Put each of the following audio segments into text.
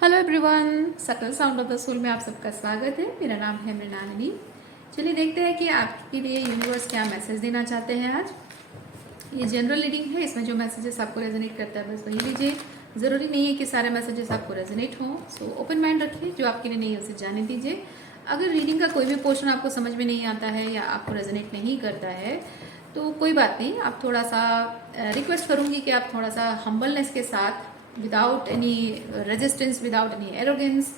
Hello everyone, subtle sound of the soul में आप सबका स्वागत है। मेरा नाम है मृणालिनी। चलिए देखते हैं कि आपके लिए यूनिवर्स क्या मैसेज देना चाहते हैं आज। ये जनरल रीडिंग है, इसमें जो मैसेजेस आपको रेजोनेट करता है बस वही लीजिए। ज़रूरी नहीं है कि सारे मैसेजेस आपको रेजोनेट हों, सो ओपन माइंड रखिए। जो आपके लिए नहीं है उसे जाने दीजिए। अगर रीडिंग का कोई भी पोर्शन आपको समझ में नहीं आता है या आपको रेजोनेट नहीं करता है तो कोई बात नहीं, आप थोड़ा सा रिक्वेस्ट करूँगी कि आप थोड़ा सा हम्बलनेस के साथ, without any resistance, without any arrogance,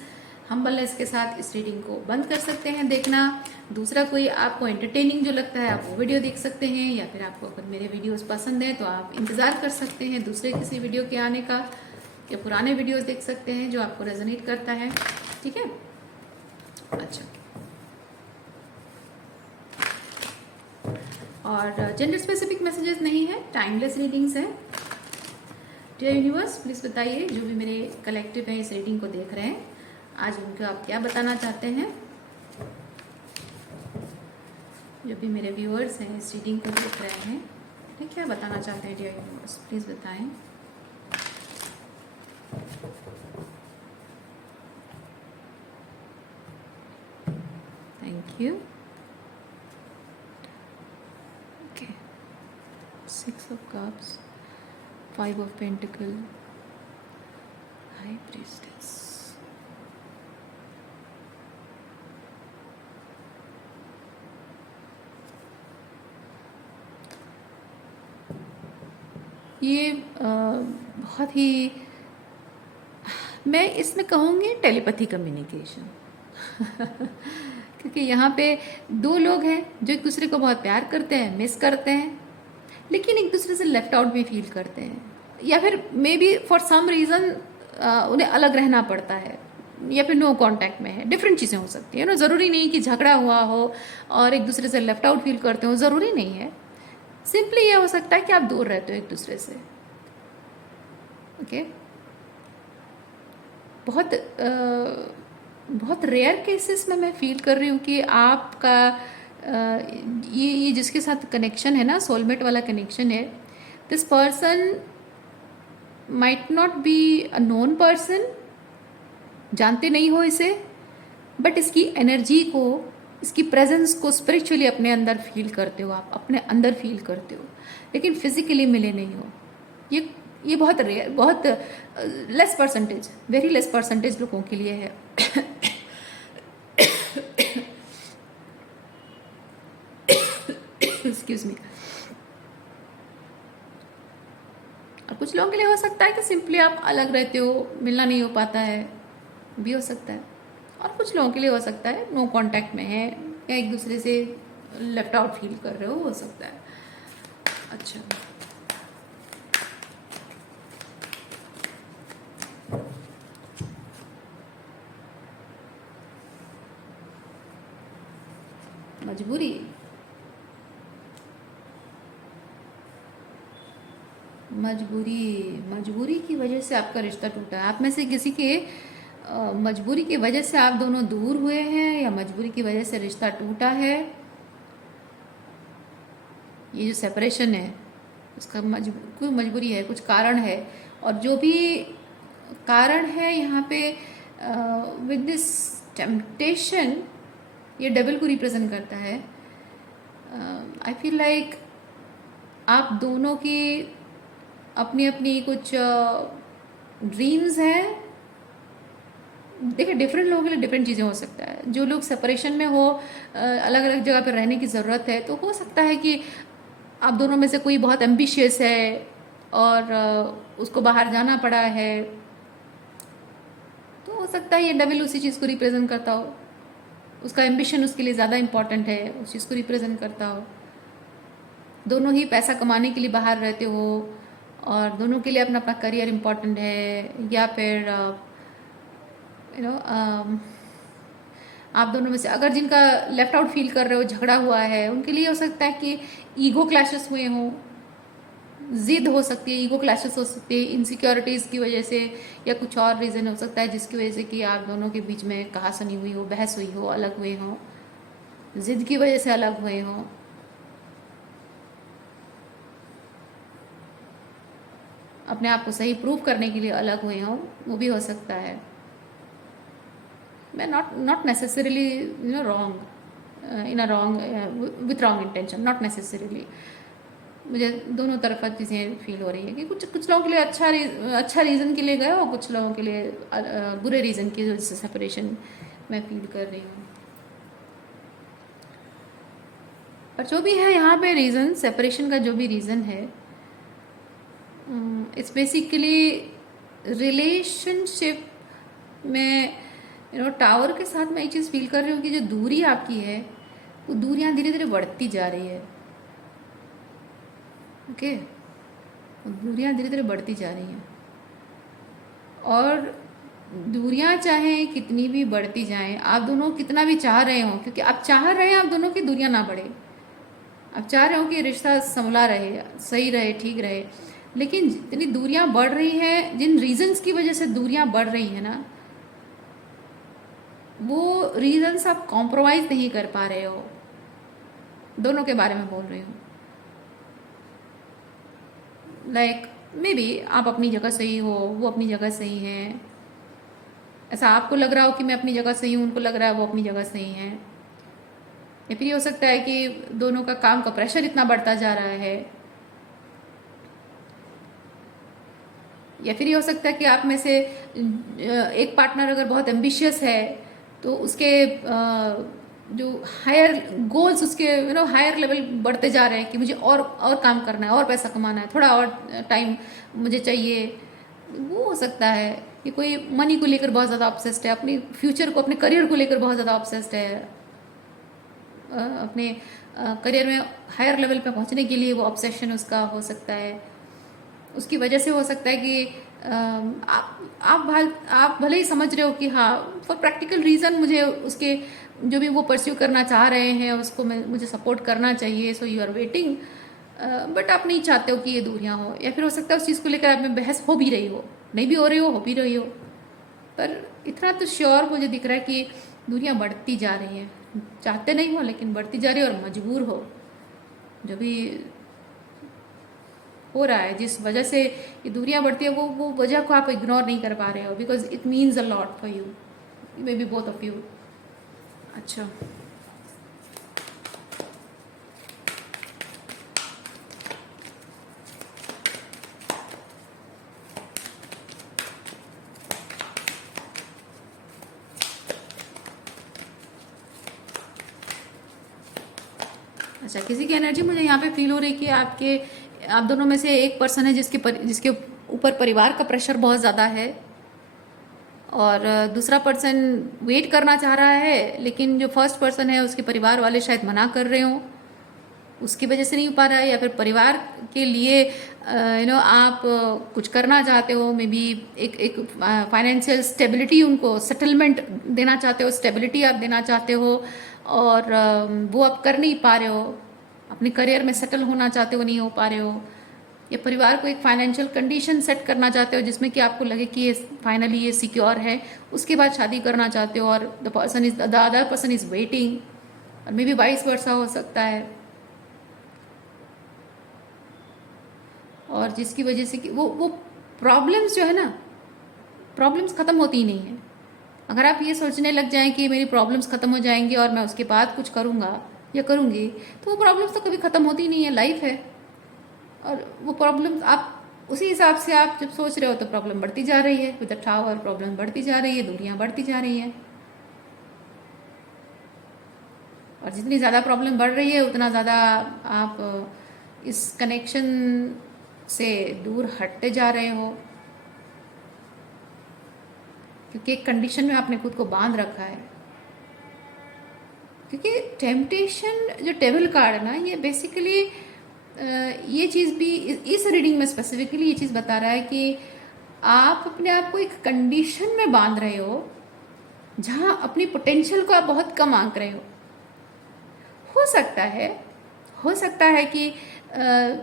humbleness के साथ इस रीडिंग को बंद कर सकते हैं देखना। दूसरा, कोई आपको एंटरटेनिंग जो लगता है आप वो वीडियो देख सकते हैं, या फिर आपको अगर मेरे वीडियोस पसंद है तो आप इंतज़ार कर सकते हैं दूसरे किसी वीडियो के आने का, या पुराने वीडियोस देख सकते हैं जो आपको रेजोनेट करता है। ठीक है, अच्छा। और जेंडर स्पेसिफिक मैसेजेस नहीं है, टाइमलेस रीडिंग्स है। डियर यूनिवर्स, प्लीज़ बताइए जो भी मेरे कलेक्टिव हैं इस रीडिंग को देख रहे हैं, आज उनको आप क्या बताना चाहते हैं। जो भी मेरे व्यूअर्स हैं इस रीडिंग को देख रहे हैं, उन्हें क्या बताना चाहते हैं डियर यूनिवर्स, प्लीज़ बताएं। Thank you. Okay, 6 of cups, 5 of pentacle, high priestess. ये बहुत ही, मैं इसमें कहूँगी टेलीपैथी कम्युनिकेशन क्योंकि यहाँ पे दो लोग हैं जो एक दूसरे को बहुत प्यार करते हैं, मिस करते हैं, लेकिन एक दूसरे से लेफ्ट आउट भी फील करते हैं, या फिर maybe for some reason उन्हें अलग रहना पड़ता है, या फिर नो कांटेक्ट में है। डिफरेंट चीज़ें हो सकती है ना, ज़रूरी नहीं कि झगड़ा हुआ हो और एक दूसरे से लेफ्ट आउट फील करते हो, ज़रूरी नहीं है। सिंपली ये हो सकता है कि आप दूर रहते हो एक दूसरे से। ओके, बहुत बहुत रेयर केसेस में मैं फील कर रही हूँ कि आपका ये जिसके साथ कनेक्शन है ना, सोलमेट वाला कनेक्शन है, this person might not be a known person, जानते नहीं हो इसे, बट इसकी एनर्जी को, इसकी प्रेजेंस को स्पिरिचुअली अपने अंदर फील करते हो, आप अपने अंदर फील करते हो, लेकिन फिजिकली मिले नहीं हो। ये बहुत रेयर, बहुत less percentage, very less percentage लोगों के लिए है। Excuse me. और कुछ लोगों के लिए हो सकता है कि सिंपली आप अलग रहते हो, मिलना नहीं हो पाता है, भी हो सकता है। और कुछ लोगों के लिए हो सकता है नो कांटेक्ट में है, या एक दूसरे से लेफ्ट आउट फील कर रहे हो सकता है। अच्छा, मजबूरी, मजबूरी की वजह से आपका रिश्ता टूटा है। आप में से किसी के मजबूरी की वजह से आप दोनों दूर हुए हैं, या मजबूरी की वजह से रिश्ता टूटा है। ये जो सेपरेशन है उसका कोई मजबूरी है, कुछ कारण है, और जो भी कारण है यहाँ पे विद दिस टेम्पटेशन, ये डबल को रिप्रेजेंट करता है। आई फील लाइक आप दोनों की अपनी अपनी कुछ ड्रीम्स हैं। देखिए, डिफरेंट लोगों के लिए डिफरेंट चीज़ें हो सकता है। जो लोग सेपरेशन में हो, अलग अलग जगह पर रहने की ज़रूरत है, तो हो सकता है कि आप दोनों में से कोई बहुत एम्बिशियस है और उसको बाहर जाना पड़ा है, तो हो सकता है ये डबल उसी चीज़ को रिप्रेजेंट करता हो। उसका एम्बिशन उसके लिए ज़्यादा इम्पॉर्टेंट है, उस चीज़ को रिप्रेजेंट करता हो। दोनों ही पैसा कमाने के लिए बाहर रहते हो, और दोनों के लिए अपना अपना करियर इम्पॉर्टेंट है, या फिर यू नो आप दोनों में से अगर जिनका लेफ्ट आउट फील कर रहे हो, झगड़ा हुआ है, उनके लिए हो सकता है कि ईगो क्लैशेस हुए हों, जिद हो सकती है, ईगो क्लैशेस हो सकती है इनसिक्योरिटीज़ की वजह से, या कुछ और रीज़न हो सकता है जिसकी वजह से कि आप दोनों के बीच में कहासुनी हुई हो, बहस हुई हो, अलग हुए हों, जिद की वजह से अलग हुए हों। अपने आप को सही प्रूव करने के लिए अलग हुए हों, वो भी हो सकता है। मैं not necessarily wrong in a wrong with wrong intention, not necessarily. मुझे दोनों तरफा चीज़ें फील हो रही है कि कुछ लोगों के लिए अच्छा रीज़न के लिए गए और कुछ लोगों के लिए बुरे रीज़न की वजह से सेपरेशन मैं फील कर रही हूँ। पर जो भी है यहाँ पे रीज़न, सेपरेशन का जो भी रीज़न है, इट्स बेसिकली रिलेशनशिप में टावर के साथ मैं एक चीज़ फील कर रही हूँ कि जो दूरी आपकी है वो दूरियाँ धीरे धीरे बढ़ती जा रही है। ओके, दूरियाँ धीरे धीरे बढ़ती जा रही हैं और दूरियाँ चाहे कितनी भी बढ़ती जाएं, आप दोनों कितना भी चाह रहे हो, क्योंकि आप चाह रहे हैं आप दोनों की दूरियाँ ना बढ़े, आप चाह रहे हो कि रिश्ता संभला रहे, सही रहे, ठीक रहे, लेकिन जितनी दूरियां बढ़ रही हैं, जिन रीजंस की वजह से दूरियां बढ़ रही हैं ना, वो रीजंस आप कॉम्प्रोमाइज नहीं कर पा रहे हो। दोनों के बारे में बोल रही हूँ। लाइक मे बी आप अपनी जगह सही हो, वो अपनी जगह सही हैं, ऐसा आपको लग रहा हो कि मैं अपनी जगह सही हूँ, उनको लग रहा है वो अपनी जगह सही हैं। या फिर ये हो सकता है कि दोनों का काम का प्रेशर इतना बढ़ता जा रहा है, या फिर ये हो सकता है कि आप में से एक पार्टनर अगर बहुत एम्बिशियस है तो उसके जो हायर गोल्स, उसके हायर लेवल बढ़ते जा रहे हैं कि मुझे और काम करना है, और पैसा कमाना है, थोड़ा और टाइम मुझे चाहिए। वो हो सकता है कि कोई मनी को लेकर बहुत ज़्यादा ऑब्सेस्ड है, अपनी फ्यूचर को, अपने करियर को लेकर बहुत ज़्यादा ऑब्सेस्ड है, अपने करियर में हायर लेवल पे पहुंचने के लिए वो ऑब्सेशन उसका हो सकता है। उसकी वजह से हो सकता है कि आप भले ही समझ रहे हो कि हाँ, फॉर प्रैक्टिकल रीज़न मुझे उसके जो भी वो परस्यू करना चाह रहे हैं उसको मुझे सपोर्ट करना चाहिए, so you are waiting, but आप नहीं चाहते हो कि ये दूरियां हो। या फिर हो सकता है उस चीज़ को लेकर आप में बहस हो भी रही हो, नहीं भी हो रही हो भी रही हो, पर इतना तो श्योर मुझे दिख रहा है कि दूरियां बढ़ती जा रही हैं, चाहते नहीं हो लेकिन बढ़ती जा रही है, और मजबूर हो। जो भी हो रहा है, जिस वजह से ये दूरियां बढ़ती है, वो वजह को आप इग्नोर नहीं कर पा रहे हो, because it means a lot for you, may be both of you. अच्छा, अच्छा, किसी की एनर्जी मुझे यहाँ पे फील हो रही है कि आप दोनों में से एक पर्सन है जिसके ऊपर परिवार का प्रेशर बहुत ज़्यादा है, और दूसरा पर्सन वेट करना चाह रहा है, लेकिन जो फर्स्ट पर्सन है उसके परिवार वाले शायद मना कर रहे हो, उसकी वजह से नहीं हो पा रहा है। या फिर परिवार के लिए आप कुछ करना चाहते हो, मे बी एक फाइनेंशियल स्टेबिलिटी, उनको सेटलमेंट देना चाहते हो, स्टेबिलिटी आप देना चाहते हो, और वो आप कर नहीं पा रहे हो, अपने करियर में सेटल होना चाहते हो, नहीं हो पा रहे हो, या परिवार को एक फाइनेंशियल कंडीशन सेट करना चाहते हो जिसमें कि आपको लगे कि ये फाइनली ये सिक्योर है, उसके बाद शादी करना चाहते हो, और the other person is waiting, और मे बी वाइस वर्सा हो सकता है, और जिसकी वजह से कि वो प्रॉब्लम्स जो है ना, प्रॉब्लम्स ख़त्म होती ही नहीं है। अगर आप ये सोचने लग जाएं कि मेरी प्रॉब्लम्स ख़त्म हो जाएंगी और मैं उसके बाद कुछ करूँगा या करूँगी, तो वो प्रॉब्लम्स तो कभी ख़त्म होती ही नहीं है, लाइफ है। और वो प्रॉब्लम्स आप उसी हिसाब से आप जब सोच रहे हो तो प्रॉब्लम बढ़ती जा रही है, विद द टावर प्रॉब्लम बढ़ती जा रही है, दूरियां बढ़ती जा रही हैं, और जितनी ज़्यादा प्रॉब्लम बढ़ रही है उतना ज़्यादा आप इस कनेक्शन से दूर हटते जा रहे हो, क्योंकि एक कंडीशन में आपने खुद को बांध रखा है। क्योंकि टेम्पटेशन जो टेबल कार्ड है ना, ये बेसिकली ये चीज़ भी इस रीडिंग में स्पेसिफिकली ये चीज़ बता रहा है कि आप अपने आप को एक कंडीशन में बांध रहे हो जहाँ अपनी पोटेंशियल को आप बहुत कम आंक रहे हो। हो सकता है कि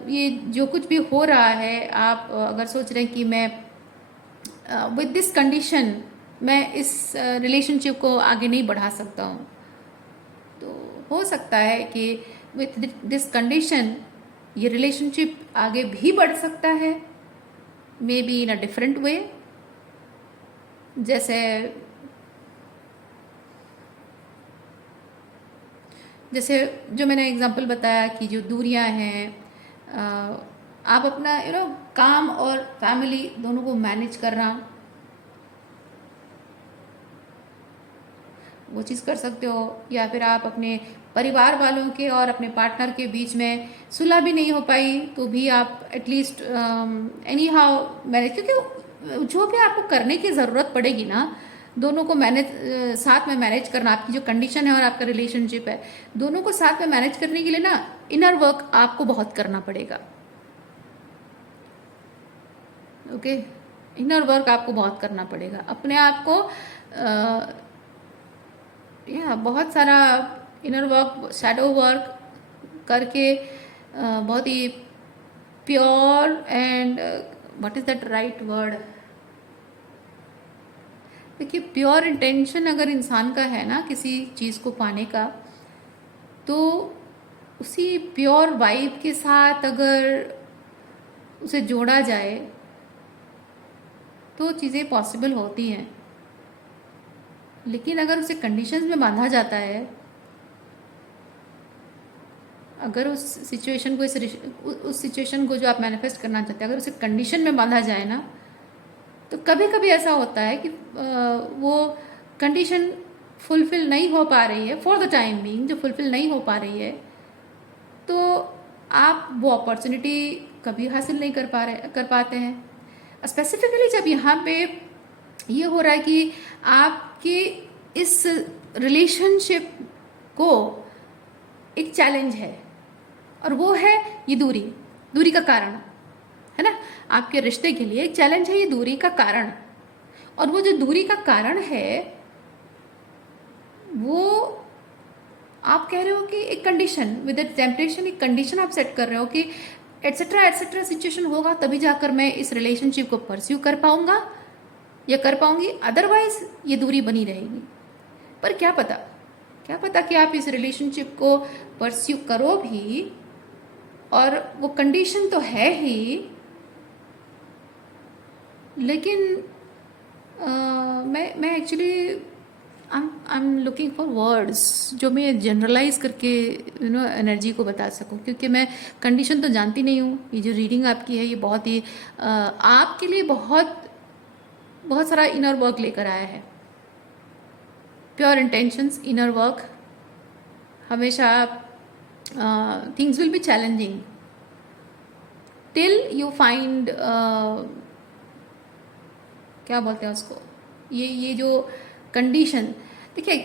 ये जो कुछ भी हो रहा है, आप अगर सोच रहे हैं कि मैं विद दिस कंडीशन मैं इस रिलेशनशिप को आगे नहीं बढ़ा सकता हूँ, तो हो सकता है कि विद दिस कंडीशन ये रिलेशनशिप आगे भी बढ़ सकता है, may be in a different way. जैसे जैसे जो मैंने एग्जांपल बताया कि जो दूरियां हैं, आप अपना काम और फैमिली दोनों को मैनेज करना, वो चीज़ कर सकते हो। या फिर आप अपने परिवार वालों के और अपने पार्टनर के बीच में सुलह भी नहीं हो पाई तो भी आप एटलीस्ट एनी हाउ मैनेज, क्योंकि जो भी आपको करने की ज़रूरत पड़ेगी ना, दोनों को मैनेज साथ में मैनेज करना, आपकी जो कंडीशन है और आपका रिलेशनशिप है, दोनों को साथ में मैनेज करने के लिए ना इनर वर्क आपको बहुत करना पड़ेगा। ओके, इनर वर्क आपको बहुत करना पड़ेगा, अपने आप को बहुत सारा इनर वर्क, शैडो वर्क करके बहुत ही pure and what is that right word, देखिए प्योर इंटेंशन अगर इंसान का है ना किसी चीज़ को पाने का, तो उसी प्योर वाइब के साथ अगर उसे जोड़ा जाए तो चीज़ें पॉसिबल होती हैं। लेकिन अगर उसे कंडीशंस में बांधा जाता है, अगर उस सिचुएशन को उस सिचुएशन को जो आप मैनिफेस्ट करना चाहते हैं, अगर उसे कंडीशन में बांधा जाए ना, तो कभी कभी ऐसा होता है कि वो कंडीशन फुलफिल नहीं हो पा रही है, फॉर द टाइम बीइंग जो फुलफिल नहीं हो पा रही है, तो आप वो अपॉर्चुनिटी कभी हासिल नहीं कर पाते हैं। स्पेसिफिकली जब यहाँ पे ये हो रहा है कि आपके इस रिलेशनशिप को एक चैलेंज है, और वो है ये दूरी का कारण है ना, आपके रिश्ते के लिए एक चैलेंज है ये दूरी का कारण। और वो जो दूरी का कारण है वो आप कह रहे हो कि एक कंडीशन विद टेम्पटेशन, एक कंडीशन आप सेट कर रहे हो कि एटसेट्रा एटसेट्रा सिचुएशन होगा तभी जाकर मैं इस रिलेशनशिप को परस्यू कर पाऊंगा या कर पाऊंगी, अदरवाइज ये दूरी बनी रहेगी। पर क्या पता कि आप इस रिलेशनशिप को परस्यू करो भी, और वो कंडीशन तो है ही, लेकिन मैं actually I am looking for words जो मैं जनरलाइज करके एनर्जी को बता सकूं, क्योंकि मैं कंडीशन तो जानती नहीं हूँ। ये जो रीडिंग आपकी है ये बहुत ही आपके लिए बहुत सारा इनर वर्क लेकर आया है। प्योर इंटेंशंस, इनर वर्क, हमेशा things will be challenging till you find क्या बोलते हैं उसको, ये जो कंडीशन। देखिए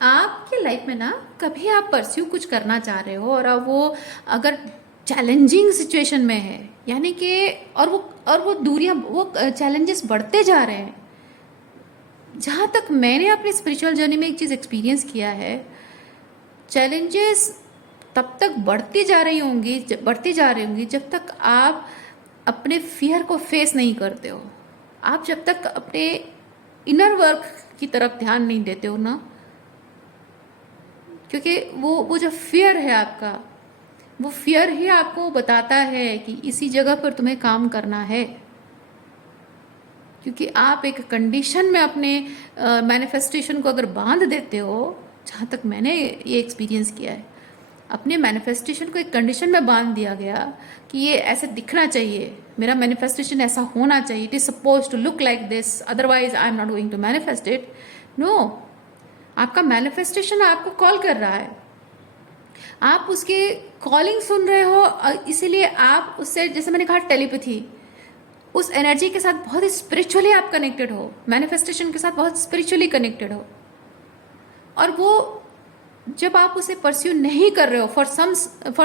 आपके लाइफ में ना कभी आप परस्यू कुछ करना चाह रहे हो और अब वो अगर चैलेंजिंग सिचुएशन में है, यानी कि और वो दूरियां, वो चैलेंजेस बढ़ते जा रहे हैं। जहाँ तक मैंने अपनी स्पिरिचुअल जर्नी में एक चीज़ एक्सपीरियंस किया है, चैलेंजेस तब तक बढ़ती जा रही होंगी जब तक आप अपने फियर को फेस नहीं करते हो, आप जब तक अपने इनर वर्क की तरफ ध्यान नहीं देते हो ना, क्योंकि वो जो फियर है आपका, वो फियर ही आपको बताता है कि इसी जगह पर तुम्हें काम करना है। क्योंकि आप एक कंडीशन में अपने मैनिफेस्टेशन को अगर बांध देते हो, जहाँ तक मैंने ये एक्सपीरियंस किया है, अपने मैनिफेस्टेशन को एक कंडीशन में बांध दिया गया कि ये ऐसे दिखना चाहिए, मेरा मैनिफेस्टेशन ऐसा होना चाहिए, it is suppose to look like this, otherwise I am not going to manifest it. No, आपका मैनिफेस्टेशन आपको कॉल कर रहा है, आप उसके कॉलिंग सुन रहे हो, इसीलिए आप उससे, जैसे मैंने कहा टेलीपैथी, उस एनर्जी के साथ बहुत ही स्पिरिचुअली आप कनेक्टेड हो, मैनिफेस्टेशन के साथ बहुत स्पिरिचुअली कनेक्टेड हो। और वो जब आप उसे परस्यू नहीं कर रहे हो फॉर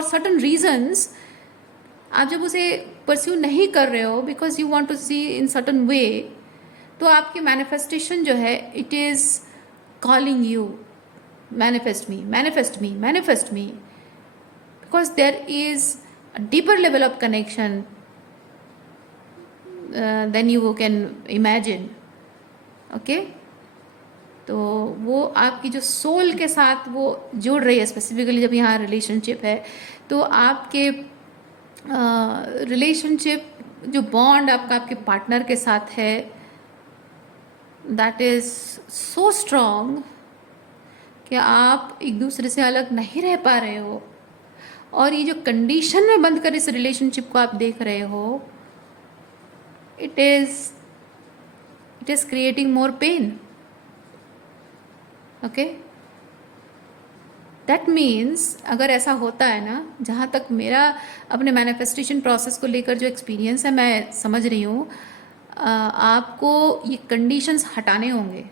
सर्टन रीजंस, आप जब उसे परस्यू नहीं कर रहे हो because you want to see in certain way, तो आपकी मैनिफेस्टेशन जो है it is calling you, manifest me, because there is a deeper level of connection than you can imagine. Okay, तो वो आपकी जो सोल के साथ वो जुड़ रही है, स्पेसिफिकली जब यहाँ रिलेशनशिप है, तो आपके रिलेशनशिप जो बॉन्ड आपका आपके पार्टनर के साथ है, दैट इज सो स्ट्रॉन्ग कि आप एक दूसरे से अलग नहीं रह पा रहे हो, और ये जो कंडीशन में बंद कर इस रिलेशनशिप को आप देख रहे हो, it is creating more pen. Okay, that means अगर ऐसा होता है ना, जहाँ तक मेरा अपने मैनिफेस्टेशन प्रोसेस को लेकर जो एक्सपीरियंस है, मैं समझ रही हूँ, आपको ये कंडीशंस हटाने होंगे.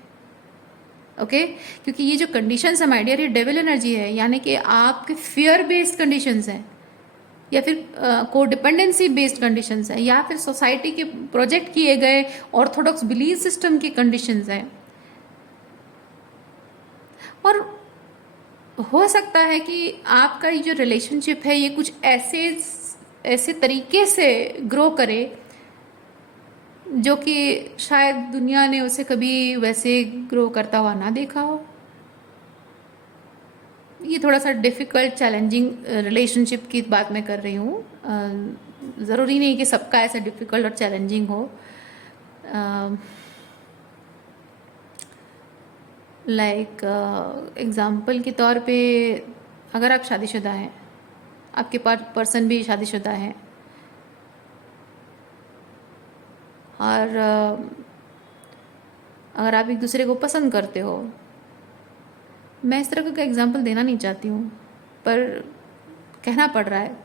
ओके, क्योंकि ये जो कंडीशंस है माय डियर, ये डेविल एनर्जी है, यानी कि आपके फियर बेस्ड कंडीशंस हैं, या फिर कोडिपेंडेंसी बेस्ड कंडीशंस हैं, या फिर सोसाइटी के प्रोजेक्ट किए गए ऑर्थोडॉक्स बिलीफ सिस्टम की कंडीशंस हैं. और हो सकता है कि आपका ये जो रिलेशनशिप है ये कुछ ऐसे तरीके से ग्रो करे जो कि शायद दुनिया ने उसे कभी वैसे ग्रो करता हुआ ना देखा हो. ये थोड़ा सा डिफ़िकल्ट चैलेंजिंग रिलेशनशिप की बात मैं कर रही हूँ. ज़रूरी नहीं कि सबका ऐसा डिफ़िकल्ट और चैलेंजिंग हो. लाइक एग्ज़ाम्पल के तौर पे, अगर आप शादीशुदा हैं, आपके पास पर्सन भी शादीशुदा है, और अगर आप एक दूसरे को पसंद करते हो, मैं इस तरह का एग्ज़ाम्पल देना नहीं चाहती हूँ पर कहना पड़ रहा है.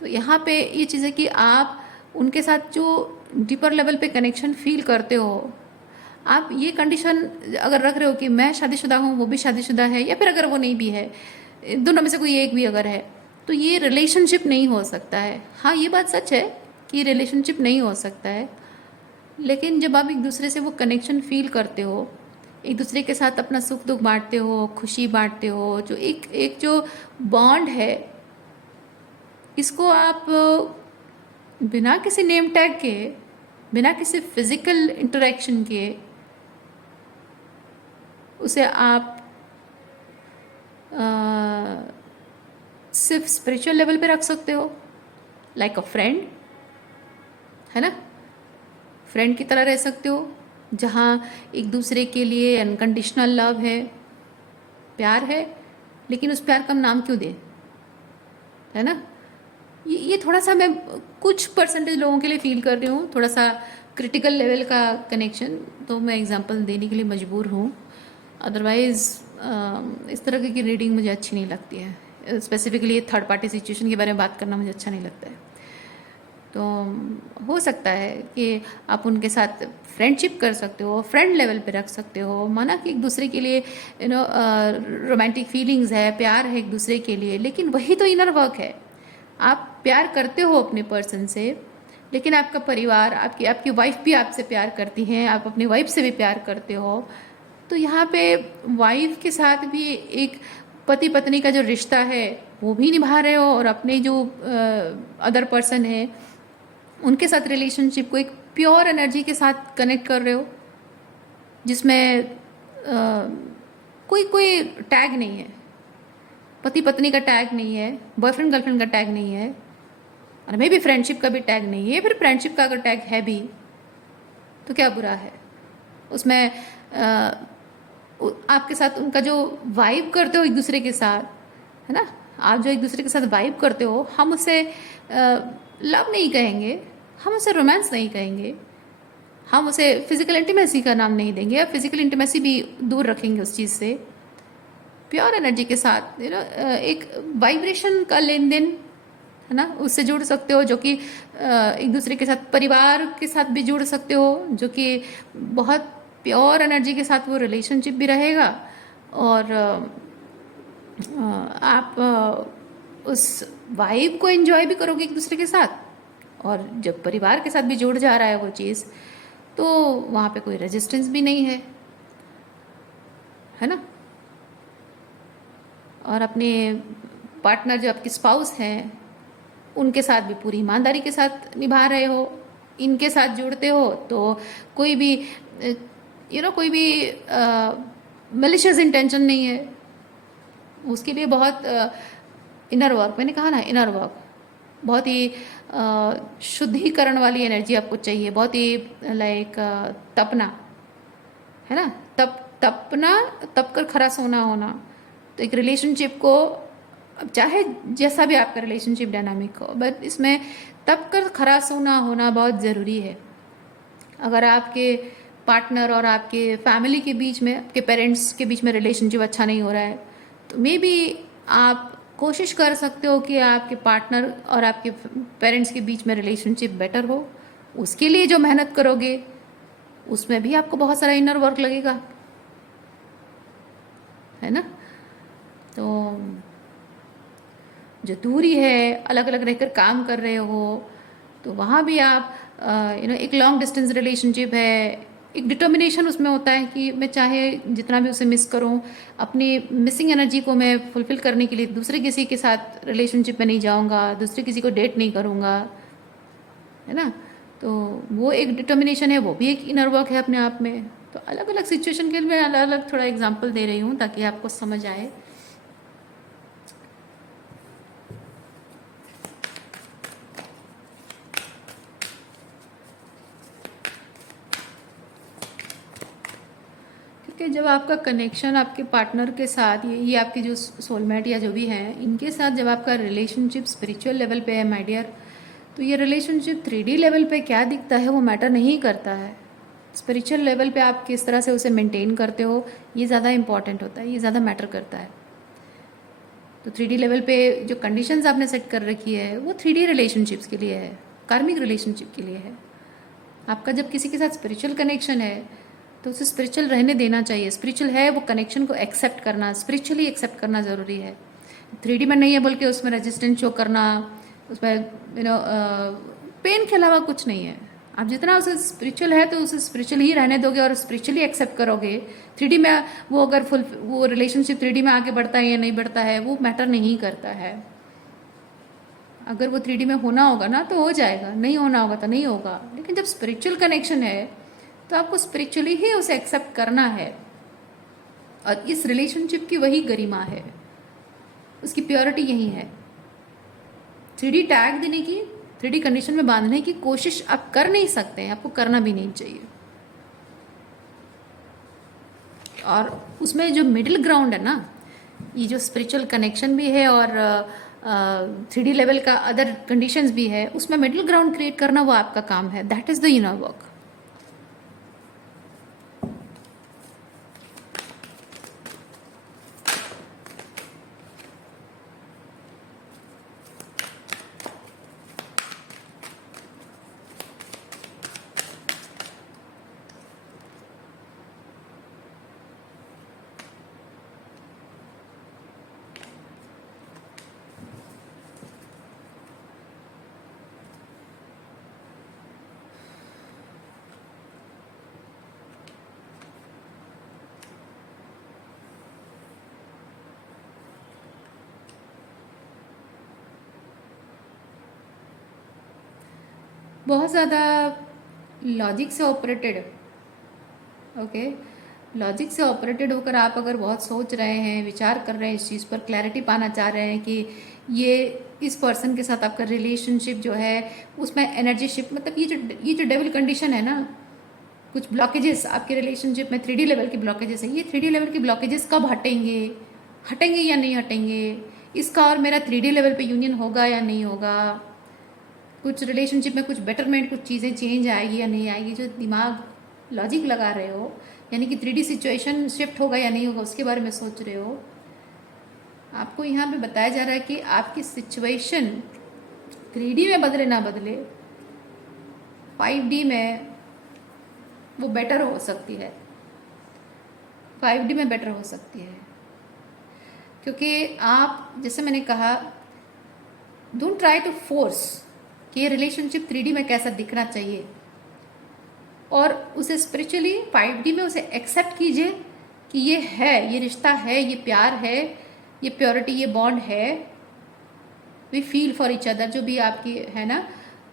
तो यहाँ पे ये चीज़ है कि आप उनके साथ जो डीपर लेवल पे कनेक्शन फील करते हो, आप ये कंडीशन अगर रख रहे हो कि मैं शादीशुदा हूँ, वो भी शादीशुदा है, या फिर अगर वो नहीं भी है, दोनों में से कोई एक भी अगर है, तो ये रिलेशनशिप नहीं हो सकता है. हाँ, ये बात सच है कि रिलेशनशिप नहीं हो सकता है, लेकिन जब आप एक दूसरे से वो कनेक्शन फील करते हो, एक दूसरे के साथ अपना सुख दुख बांटते हो, खुशी बांटते हो, जो एक जो बॉन्ड है, इसको आप बिना किसी नेम टैग के, बिना किसी फिजिकल इंटरेक्शन के, उसे आप सिर्फ स्पिरिचुअल लेवल पे रख सकते हो, लाइक अ फ्रेंड, है ना. फ्रेंड की तरह रह सकते हो, जहाँ एक दूसरे के लिए अनकंडीशनल लव है, प्यार है, लेकिन उस प्यार का हम नाम क्यों दें, है ना. ये थोड़ा सा मैं कुछ परसेंटेज लोगों के लिए फील कर रही हूँ, थोड़ा सा क्रिटिकल लेवल का कनेक्शन, तो मैं एग्जांपल देने के लिए मजबूर हूँ. अदरवाइज़ इस तरह की रीडिंग मुझे अच्छी नहीं लगती है. स्पेसिफिकली थर्ड पार्टी सिचुएशन के बारे में बात करना मुझे अच्छा नहीं लगता है. तो हो सकता है कि आप उनके साथ फ्रेंडशिप कर सकते हो, फ्रेंड लेवल पे रख सकते हो, माना कि एक दूसरे के लिए रोमांटिक फीलिंग्स है, प्यार है एक दूसरे के लिए, लेकिन वही तो इनर वर्क है. आप प्यार करते हो अपने पर्सन से, लेकिन आपका परिवार, आपकी वाइफ भी आपसे प्यार करती हैं, आप अपनी वाइफ से भी प्यार करते हो. तो यहाँ पे वाइफ के साथ भी एक पति पत्नी का जो रिश्ता है वो भी निभा रहे हो, और अपने जो अदर पर्सन है उनके साथ रिलेशनशिप को एक प्योर एनर्जी के साथ कनेक्ट कर रहे हो, जिसमें कोई टैग नहीं है, पति पत्नी का टैग नहीं है, बॉयफ्रेंड गर्लफ्रेंड का टैग नहीं है, और मे भी फ्रेंडशिप का भी टैग नहीं है. फिर फ्रेंडशिप का अगर टैग है भी तो क्या बुरा है उसमें. आपके साथ उनका जो वाइब करते हो एक दूसरे के साथ, है ना, आप जो एक दूसरे के साथ वाइब करते हो, हम उसे लव नहीं कहेंगे, हम उसे रोमांस नहीं कहेंगे, हम उसे फिजिकल इंटीमेसी का नाम नहीं देंगे, या फिजिकल इंटीमेसी भी दूर रखेंगे उस चीज़ से. प्योर एनर्जी के साथ एक वाइब्रेशन का लेन देन, है ना, उससे जुड़ सकते हो, जो कि एक दूसरे के साथ, परिवार के साथ भी जुड़ सकते हो, जो कि बहुत प्योर एनर्जी के साथ वो रिलेशनशिप भी रहेगा, और आप उस वाइब को एंजॉय भी करोगे एक दूसरे के साथ. और जब परिवार के साथ भी जुड़ जा रहा है वो चीज़, तो वहाँ पे कोई रेजिस्टेंस भी नहीं है ना. और अपने पार्टनर जो आपके स्पाउस हैं उनके साथ भी पूरी ईमानदारी के साथ निभा रहे हो, इनके साथ जुड़ते हो तो कोई भी कोई भी मैलिशियस इंटेंशन नहीं है. उसके लिए बहुत इनर वर्क, मैंने कहा ना, इनर वर्क, बहुत ही शुद्धिकरण वाली एनर्जी आपको चाहिए, बहुत ही लाइक तपना, है ना, तपना, तप कर खरा सोना होना. तो एक रिलेशनशिप को, अब चाहे जैसा भी आपका रिलेशनशिप डायनामिक हो, बट इसमें तब कर खरा सोना होना बहुत ज़रूरी है। अगर आपके पार्टनर और आपके फैमिली के बीच में, आपके पेरेंट्स के बीच में रिलेशनशिप अच्छा नहीं हो रहा है, तो मे बी आप कोशिश कर सकते हो कि आपके पार्टनर और आपके पेरेंट्स के बीच में रिलेशनशिप बेटर हो। उसके लिए जो मेहनत करोगे उसमें भी आपको बहुत सारा इनर वर्क लगेगा, है ना। तो जो दूरी है, अलग अलग रहकर काम कर रहे हो, तो वहाँ भी आप एक लॉन्ग डिस्टेंस रिलेशनशिप है, एक डिटर्मिनेशन उसमें होता है कि मैं चाहे जितना भी उसे मिस करूं, अपनी मिसिंग एनर्जी को मैं फुलफिल करने के लिए दूसरे किसी के साथ रिलेशनशिप में नहीं जाऊंगा, दूसरे किसी को डेट नहीं करूंगा, है ना। तो वो एक डिटर्मिनेशन है, वो भी एक इनर वर्क है अपने आप में। तो अलग अलग सिचुएशन के लिए मैं अलग अलग थोड़ा एग्जाम्पल दे रही हूँ ताकि आपको समझ आए। कि जब आपका कनेक्शन आपके पार्टनर के साथ, ये आपके जो सोलमेट या जो भी हैं, इनके साथ जब आपका रिलेशनशिप स्पिरिचुअल लेवल पे है माय डियर, तो ये रिलेशनशिप 3D लेवल पे क्या दिखता है वो मैटर नहीं करता है। स्पिरिचुअल लेवल पे आप किस तरह से उसे मेंटेन करते हो ये ज़्यादा इंपॉर्टेंट होता है, ये ज़्यादा मैटर करता है। तो 3D लेवल पे जो कंडीशंस आपने सेट कर रखी है वो 3D रिलेशनशिप्स के लिए है, कार्मिक रिलेशनशिप के लिए है। आपका जब किसी के साथ स्पिरिचुअल कनेक्शन है तो उसे स्पिरिचुअल रहने देना चाहिए। स्पिरिचुअल है, वो कनेक्शन को एक्सेप्ट करना, स्पिरिचुअली एक्सेप्ट करना ज़रूरी है। 3D में नहीं है बोल के उसमें रेजिस्टेंस शो करना, उसमें पेन के अलावा कुछ नहीं है। आप जितना उसे स्पिरिचुअल है तो उसे स्पिरिचुअल ही रहने दोगे और स्पिरिचुअली एक्सेप्ट करोगे। 3D में वो अगर वो रिलेशनशिप 3D में आगे बढ़ता है या नहीं बढ़ता है वो मैटर नहीं करता है। अगर वो 3D में होना होगा ना तो हो जाएगा, नहीं होना होगा तो नहीं होगा। लेकिन जब स्पिरिचुअल कनेक्शन है तो आपको स्पिरिचुअली ही उसे एक्सेप्ट करना है। और इस रिलेशनशिप की वही गरिमा है, उसकी प्योरिटी यही है। 3D टैग देने की, 3D कंडीशन में बांधने की कोशिश आप कर नहीं सकते हैं, आपको करना भी नहीं चाहिए। और उसमें जो मिडिल ग्राउंड है ना, ये जो स्पिरिचुअल कनेक्शन भी है और 3D लेवल का अदर कंडीशंस भी है, उसमें मिडिल ग्राउंड क्रिएट करना वो आपका काम है। That is the inner work. बहुत ज़्यादा लॉजिक से ऑपरेटेड, ओके, लॉजिक से ऑपरेटेड होकर आप अगर बहुत सोच रहे हैं, विचार कर रहे हैं, इस चीज़ पर क्लैरिटी पाना चाह रहे हैं कि ये इस पर्सन के साथ आपका रिलेशनशिप जो है उसमें एनर्जी शिफ्ट, मतलब ये जो डेविल कंडीशन है ना, कुछ ब्लॉकेजेस आपके रिलेशनशिप में 3D लेवल के ब्लॉकेजेस हैं, ये 3D लेवल के ब्लॉकेजेस कब हटेंगे, हटेंगे या नहीं हटेंगे, इसका और मेरा 3D लेवल पे यूनियन होगा या नहीं होगा, कुछ रिलेशनशिप में कुछ बेटरमेंट, कुछ चीज़ें चेंज आएगी या नहीं आएगी, जो दिमाग लॉजिक लगा रहे हो, यानी कि 3D सिचुएशन शिफ्ट होगा या नहीं होगा उसके बारे में सोच रहे हो। आपको यहाँ पे बताया जा रहा है कि आपकी सिचुएशन 3D में बदले ना बदले, 5D में वो बेटर हो सकती है, 5D में बेटर हो सकती है। क्योंकि आप, जैसे मैंने कहा, डोंट ट्राई टू फोर्स कि ये रिलेशनशिप 3D में कैसा दिखना चाहिए, और उसे स्पिरिचुअली 5D में उसे एक्सेप्ट कीजिए कि ये है, ये रिश्ता है, ये प्यार है, ये प्योरिटी, ये बॉन्ड है, we feel for each other, जो भी आपकी है ना,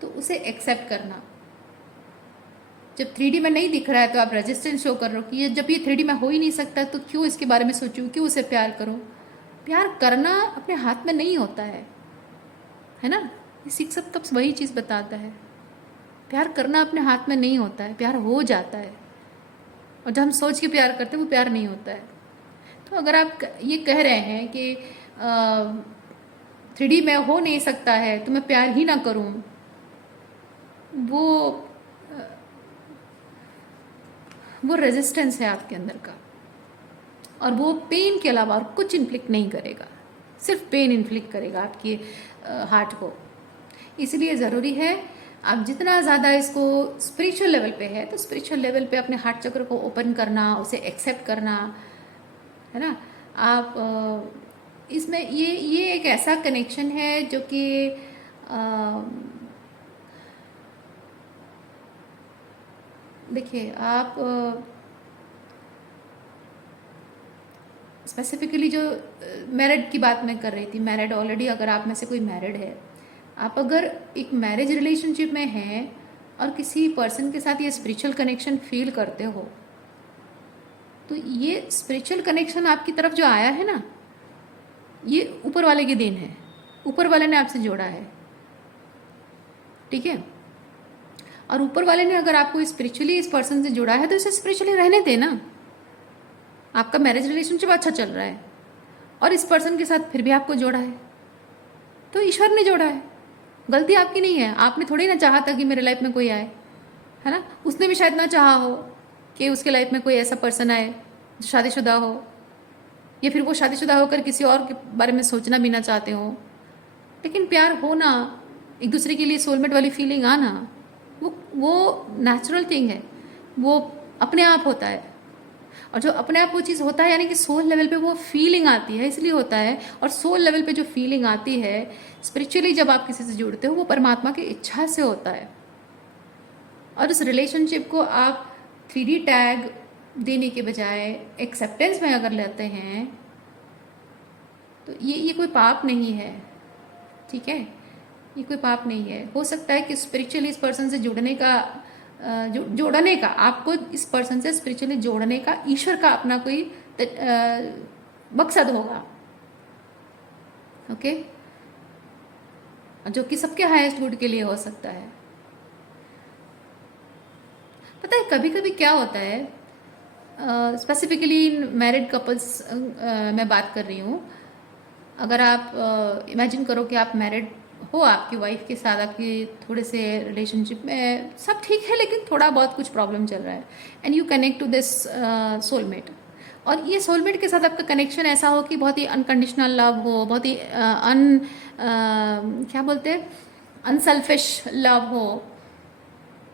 तो उसे एक्सेप्ट करना। जब 3D में नहीं दिख रहा है तो आप रेजिस्टेंस शो कर रहे हो कि ये, जब ये 3D में हो ही नहीं सकता तो क्यों इसके बारे में सोचूं, क्यों उसे प्यार करूं। प्यार करना अपने हाथ में नहीं होता है ना। ये सीख सब तब वही चीज़ बताता है, प्यार करना अपने हाथ में नहीं होता है, प्यार हो जाता है। और जब हम सोच के प्यार करते हैं वो प्यार नहीं होता है। तो अगर आप ये कह रहे हैं कि 3D में हो नहीं सकता है तो मैं प्यार ही ना करूं, वो वो रेजिस्टेंस है आपके अंदर का, और वो पेन के अलावा और कुछ इन्फ्लिक्ट नहीं करेगा, सिर्फ पेन इन्फ्लिक्ट करेगा आपके हार्ट को। इसलिए ज़रूरी है आप जितना ज़्यादा इसको स्पिरिचुअल लेवल पे है तो स्पिरिचुअल लेवल पे अपने हार्ट चक्र को ओपन करना, उसे एक्सेप्ट करना, है ना। आप इसमें ये एक ऐसा कनेक्शन है जो कि देखिए, आप स्पेसिफिकली जो मैरिड की बात मैं कर रही थी, मैरिड ऑलरेडी अगर आप में से कोई मैरिड है, आप अगर एक मैरिज रिलेशनशिप में हैं और किसी पर्सन के साथ ये स्पिरिचुअल कनेक्शन फील करते हो, तो ये स्पिरिचुअल कनेक्शन आपकी तरफ जो आया है ना, ये ऊपर वाले की देन है, ऊपर वाले ने आपसे जोड़ा है, ठीक है। और ऊपर वाले ने अगर आपको स्पिरिचुअली इस पर्सन से जोड़ा है तो इसे स्पिरिचुअली रहने देना। आपका मैरिज रिलेशनशिप अच्छा चल रहा है और इस पर्सन के साथ फिर भी आपको जोड़ा है, तो ईश्वर ने जोड़ा है, गलती आपकी नहीं है। आपने थोड़ी ना चाहा था कि मेरे लाइफ में कोई आए, है ना। उसने भी शायद ना चाहा हो कि उसके लाइफ में कोई ऐसा पर्सन आए जो शादीशुदा हो, या फिर वो शादीशुदा होकर किसी और के बारे में सोचना भी ना चाहते हो। लेकिन प्यार होना, एक दूसरे के लिए सोलमेट वाली फीलिंग आना, वो नेचुरल थिंग है, वो अपने आप होता है। और जो अपने आप वो चीज़ होता है, यानी कि सोल लेवल पे वो फीलिंग आती है, इसलिए होता है। और सोल लेवल पे जो फीलिंग आती है स्पिरिचुअली जब आप किसी से जुड़ते हो, वो परमात्मा की इच्छा से होता है। और उस रिलेशनशिप को आप 3D टैग देने के बजाय एक्सेप्टेंस में अगर लेते हैं तो ये कोई पाप नहीं है, ठीक है। ये कोई पाप नहीं है। हो सकता है कि स्पिरिचुअली इस पर्सन से जुड़ने का जोड़ने का, आपको इस पर्सन से स्पिरिचुअली जोड़ने का ईश्वर का अपना कोई मकसद होगा, ओके, जो कि सबके हाईएस्ट गुड के लिए हो सकता है। पता है कभी कभी क्या होता है, स्पेसिफिकली मैरिड कपल्स मैं बात कर रही हूँ। अगर आप इमेजिन करो कि आप मैरिड हो, आपकी वाइफ के साथ आपकी थोड़े से रिलेशनशिप में सब ठीक है, लेकिन थोड़ा बहुत कुछ प्रॉब्लम चल रहा है, and you connect to this soulmate. और ये सोलमेट के साथ आपका कनेक्शन ऐसा हो कि बहुत ही अनकंडीशनल लव हो, बहुत ही क्या बोलते हैं, अनसेल्फिश लव हो,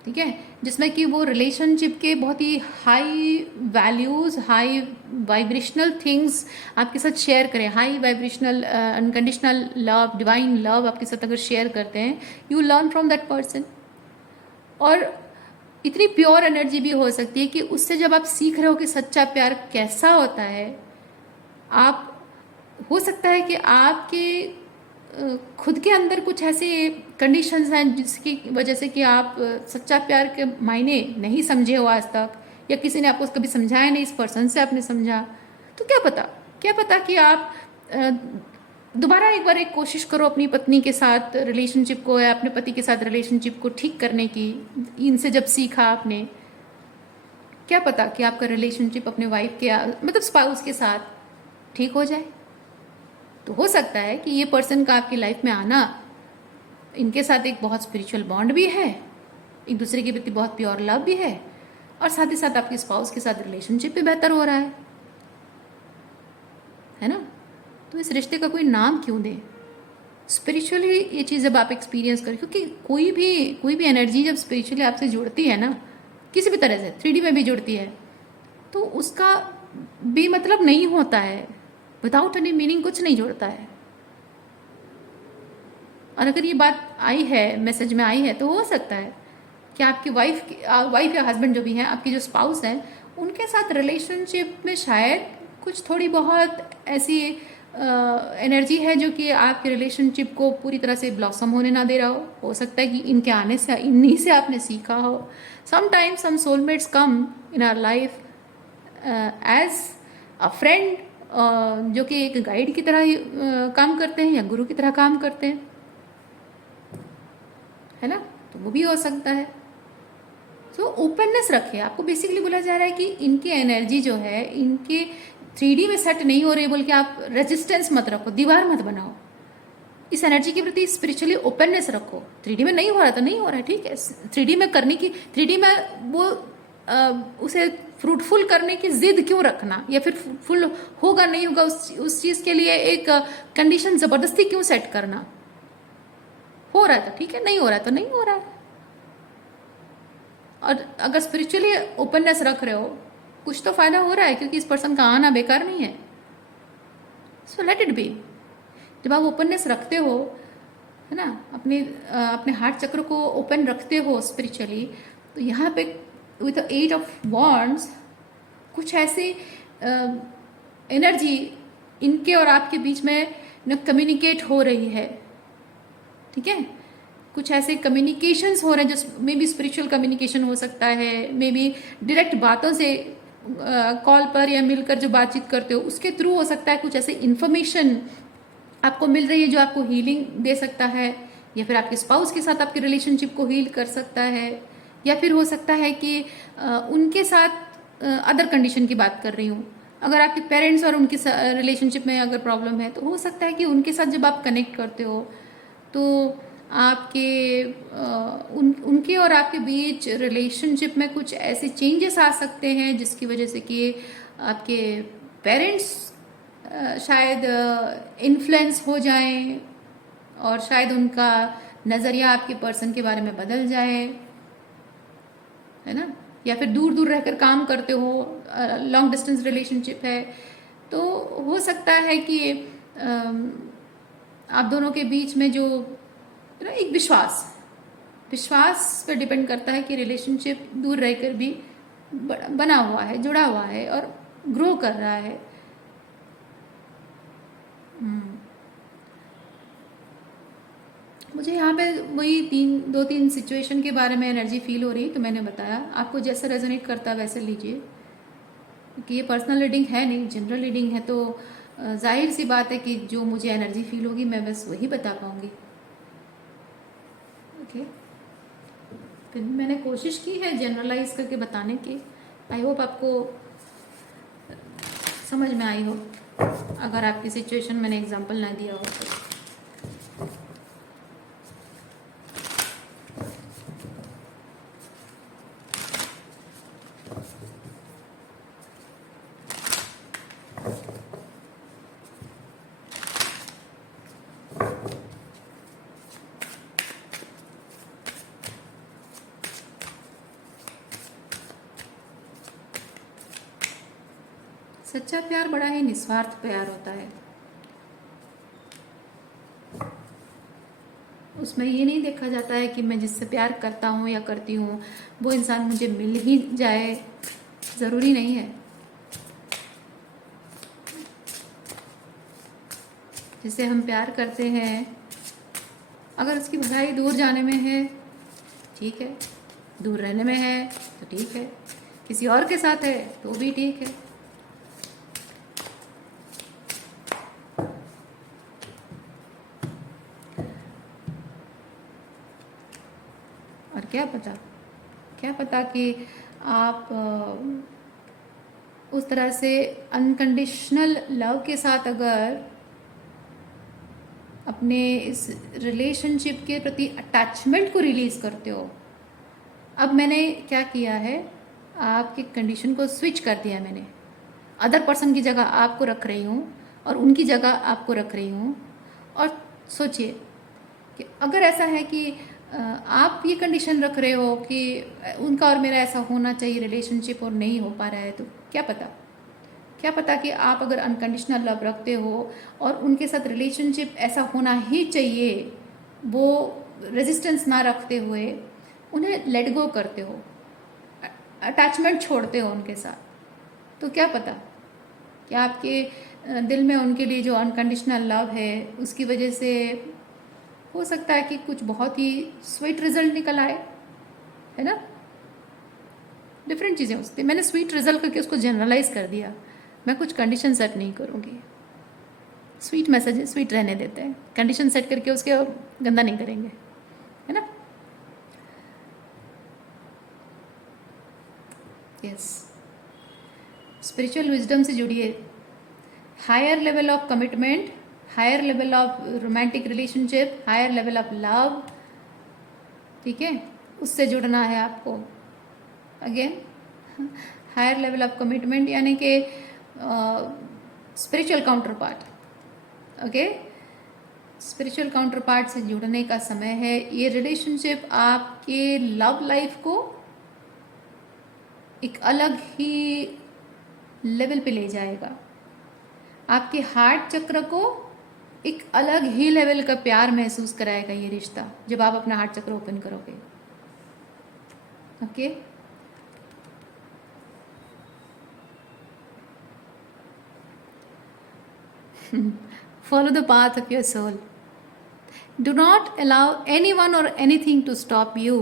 ठीक है, जिसमें कि वो रिलेशनशिप के बहुत ही high values, high vibrational things आपके साथ शेयर करें, high vibrational unconditional love, divine love आपके साथ अगर शेयर करते हैं, you learn from that person. और इतनी प्योर एनर्जी भी हो सकती है कि उससे जब आप सीख रहे हो कि सच्चा प्यार कैसा होता है, आप, हो सकता है कि आपके खुद के अंदर कुछ ऐसे कंडीशंस हैं जिसकी वजह से कि आप सच्चा प्यार के मायने नहीं समझे हो आज तक, या किसी ने आपको कभी समझाया नहीं, इस पर्सन से आपने समझा। तो क्या पता कि आप दोबारा एक बार एक कोशिश करो अपनी पत्नी के साथ रिलेशनशिप को, या अपने पति के साथ रिलेशनशिप को ठीक करने की। इनसे जब सीखा आपने, क्या पता कि आपका रिलेशनशिप अपने वाइफ के मतलब स्पाउस के साथ ठीक हो जाए। तो हो सकता है कि ये पर्सन का आपकी लाइफ में आना, इनके साथ एक बहुत स्पिरिचुअल बॉन्ड भी है, एक दूसरे के प्रति बहुत प्योर लव भी है, और साथ ही साथ आपके स्पाउस के साथ रिलेशनशिप भी बेहतर हो रहा है ना। तो इस रिश्ते का कोई नाम क्यों दें? स्पिरिचुअली ये चीज़ जब आप एक्सपीरियंस करें, क्योंकि कोई भी एनर्जी जब स्पिरिचुअली आपसे जुड़ती है ना, किसी भी तरह से 3D में भी जुड़ती है, तो उसका बेमतलब नहीं होता है, विदाउट एनी मीनिंग कुछ नहीं जुड़ता है। और अगर ये बात आई है, मैसेज में आई है, तो हो सकता है कि आपकी वाइफ या हस्बैंड जो भी हैं, आपकी जो स्पाउस हैं, उनके साथ रिलेशनशिप में शायद कुछ थोड़ी बहुत ऐसी एनर्जी है जो कि आपके रिलेशनशिप को पूरी तरह से ब्लॉसम होने ना दे रहा हो सकता है कि इनके आने से, इन्हीं से आपने सीखा हो। Sometimes some soulmates come in our life as a friend, जो कि एक गाइड की तरह ही काम करते हैं, या गुरु की तरह काम करते हैं, है ना। तो वो भी हो सकता है। तो ओपननेस रखें। आपको बेसिकली बोला जा रहा है कि इनकी एनर्जी जो है, इनके 3D में सेट नहीं हो रही बोल के आप रेजिस्टेंस मत रखो, दीवार मत बनाओ। इस एनर्जी के प्रति स्पिरिचुअली ओपननेस रखो। 3D में नहीं हो रहा तो नहीं हो रहा है, ठीक है। 3D में करने की, 3D में वो उसे फ्रूटफुल करने की जिद क्यों रखना, या फिर फुल होगा नहीं होगा उस चीज के लिए एक कंडीशन जबरदस्ती क्यों सेट करना। हो रहा है तो ठीक है, नहीं हो रहा है तो नहीं हो रहा है। और अगर स्पिरिचुअली ओपननेस रख रहे हो, कुछ तो फायदा हो रहा है, क्योंकि इस पर्सन का आना बेकार नहीं है। So let it be. जब आप ओपननेस रखते हो, है ना, अपने हार्ट चक्र को ओपन रखते हो स्पिरिचुअली, तो यहाँ पे विथ 8 ऑफ वॉन्ड्स कुछ ऐसी एनर्जी इनके और आपके बीच में कम्युनिकेट हो रही है, ठीक है। कुछ ऐसे कम्युनिकेशंस हो रहे हैं जो मे बी स्पिरिचुअल कम्युनिकेशन हो सकता है, मे बी डायरेक्ट बातों से कॉल पर या मिलकर जो बातचीत करते हो उसके थ्रू हो सकता है। कुछ ऐसे इन्फॉर्मेशन आपको मिल रही है जो आपको हीलिंग दे सकता है, या फिर आपके स्पाउस के साथ आपके रिलेशनशिप को हील कर सकता है, या फिर हो सकता है कि उनके साथ अदर कंडीशन की बात कर रही हूँ। अगर आपके पेरेंट्स और उनके रिलेशनशिप में अगर प्रॉब्लम है, तो हो सकता है कि उनके साथ जब आप कनेक्ट करते हो तो आपके उनके और आपके बीच रिलेशनशिप में कुछ ऐसे चेंजेस आ सकते हैं जिसकी वजह से कि आपके पेरेंट्स शायद इन्फ्लुएंस हो जाएं, और शायद उनका नज़रिया आपके पर्सन के बारे में बदल जाए, है ना। या फिर दूर दूर रहकर काम करते हो, लॉन्ग डिस्टेंस रिलेशनशिप है, तो हो सकता है कि आप दोनों के बीच में जो ना एक विश्वास पर डिपेंड करता है कि रिलेशनशिप दूर रहकर भी बना हुआ है, जुड़ा हुआ है और ग्रो कर रहा है। मुझे यहाँ पे वही 2-3 सिचुएशन के बारे में एनर्जी फील हो रही, तो मैंने बताया। आपको जैसे रेजोनेट करता है वैसे लीजिए, कि ये पर्सनल रीडिंग है नहीं, जनरल रीडिंग है, तो जाहिर सी बात है कि जो मुझे एनर्जी फील होगी मैं बस वही बता पाऊँगी। ओके, फिर मैंने कोशिश की है जनरलाइज करके बताने की। आई होप आपको समझ में आई हो, अगर आपकी सिचुएशन मैंने एग्जांपल ना दिया हो तो। सच्चा प्यार बड़ा ही निस्वार्थ प्यार होता है। उसमें ये नहीं देखा जाता है कि मैं जिससे प्यार करता हूँ या करती हूँ वो इंसान मुझे मिल ही जाए, ज़रूरी नहीं है। जिसे हम प्यार करते हैं, अगर उसकी भलाई दूर जाने में है ठीक है, दूर रहने में है तो ठीक है, किसी और के साथ है तो भी ठीक है। और क्या पता कि आप उस तरह से अनकंडीशनल लव के साथ अगर अपने इस रिलेशनशिप के प्रति अटैचमेंट को रिलीज करते हो। अब मैंने क्या किया है, आपकी कंडीशन को स्विच कर दिया मैंने। अदर पर्सन की जगह आपको रख रही हूँ और उनकी जगह आपको रख रही हूँ। और सोचिए कि अगर ऐसा है कि आप ये कंडीशन रख रहे हो कि उनका और मेरा ऐसा होना चाहिए रिलेशनशिप और नहीं हो पा रहा है, तो क्या पता कि आप अगर अनकंडीशनल लव रखते हो और उनके साथ रिलेशनशिप ऐसा होना ही चाहिए, वो रेजिस्टेंस ना रखते हुए उन्हें लेट गो करते हो, अटैचमेंट छोड़ते हो उनके साथ, तो क्या पता कि आपके दिल में उनके लिए जो अनकंडीशनल लव है उसकी वजह से हो सकता है कि कुछ बहुत ही स्वीट रिजल्ट निकल आए, है ना। डिफरेंट चीज़ें हो सकती है। मैंने स्वीट रिजल्ट करके उसको जनरलाइज कर दिया। मैं कुछ कंडीशन सेट नहीं करूँगी। स्वीट मैसेज स्वीट रहने देते हैं, कंडीशन सेट करके उसके गंदा नहीं करेंगे, है ना। यस, स्पिरिचुअल विजडम से जुड़िए, higher level of commitment, higher level of romantic relationship, higher level of love, ठीक है, उससे जुड़ना है आपको। Again higher level of commitment यानी कि spiritual counterpart, okay, spiritual counterpart से जुड़ने का समय है। ये रिलेशनशिप आपके लव लाइफ को एक अलग ही लेवल पे ले जाएगा, आपके हार्ट चक्र को एक अलग ही लेवल का प्यार महसूस कराएगा ये रिश्ता, जब आप अपना हार्ट चक्र ओपन करोगे। Okay, follow the path of your soul, do not allow anyone और anything to stop you.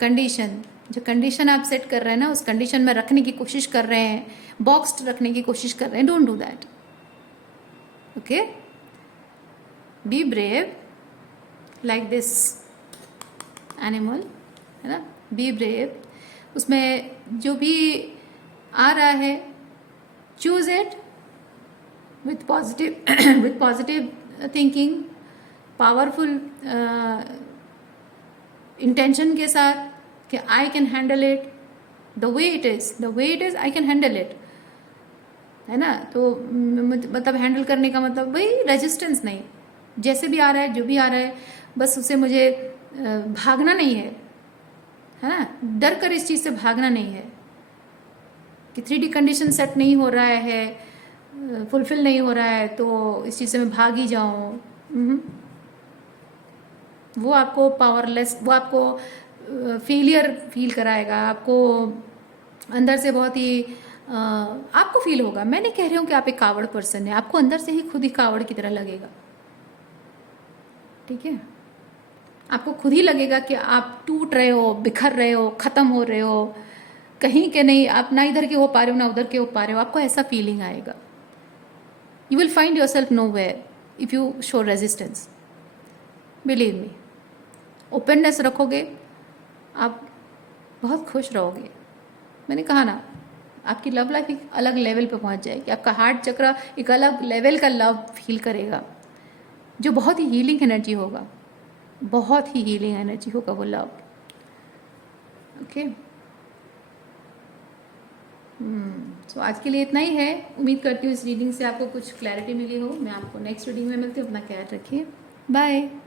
Condition, जो कंडीशन आप सेट कर रहे हैं ना, उस कंडीशन में रखने की कोशिश कर रहे हैं, बॉक्स्ड रखने की कोशिश कर रहे हैं, don't do that. Okay, be brave like this animal, है ना, बी ब्रेव। उसमें जो भी आ रहा है, choose it with positive thinking, powerful intention के साथ कि I can handle it the way it is, I can handle it, है ना। तो मतलब हैंडल करने का मतलब वही रेजिस्टेंस नहीं, जैसे भी आ रहा है, जो भी आ रहा है, बस उससे मुझे भागना नहीं है ना, डर कर इस चीज़ से भागना नहीं है कि 3D कंडीशन सेट नहीं हो रहा है, फुलफिल नहीं हो रहा है, तो इस चीज़ से मैं भाग ही जाऊँ। वो आपको पावरलेस, वो आपको फेलियर फील कराएगा, आपको अंदर से बहुत ही आपको फील होगा। मैं नहीं कह रही हूँ कि आप एक कावड़ पर्सन है, आपको अंदर से ही खुद ही कावड़ की तरह लगेगा, ठीक है। आपको खुद ही लगेगा कि आप टूट रहे हो, बिखर रहे हो, ख़त्म हो रहे हो, कहीं के नहीं, आप ना इधर के हो पा रहे हो ना उधर के हो पा रहे हो, आपको ऐसा फीलिंग आएगा। You will find yourself nowhere if you show resistance, believe me. Openness रखोगे, आप बहुत खुश रहोगे। मैंने कहा ना, आपकी लव लाइफ एक अलग लेवल पे पहुंच जाएगी, आपका हार्ट चक्र एक अलग लेवल का लव फील करेगा, जो बहुत ही हीलिंग एनर्जी होगा, बहुत ही हीलिंग एनर्जी होगा वो लव। ओके, सो आज के लिए इतना ही है। उम्मीद करती हूँ इस रीडिंग से आपको कुछ क्लैरिटी मिली हो। मैं आपको नेक्स्ट रीडिंग में मिलती हूँ। अपना ख्याल रखिए, बाय।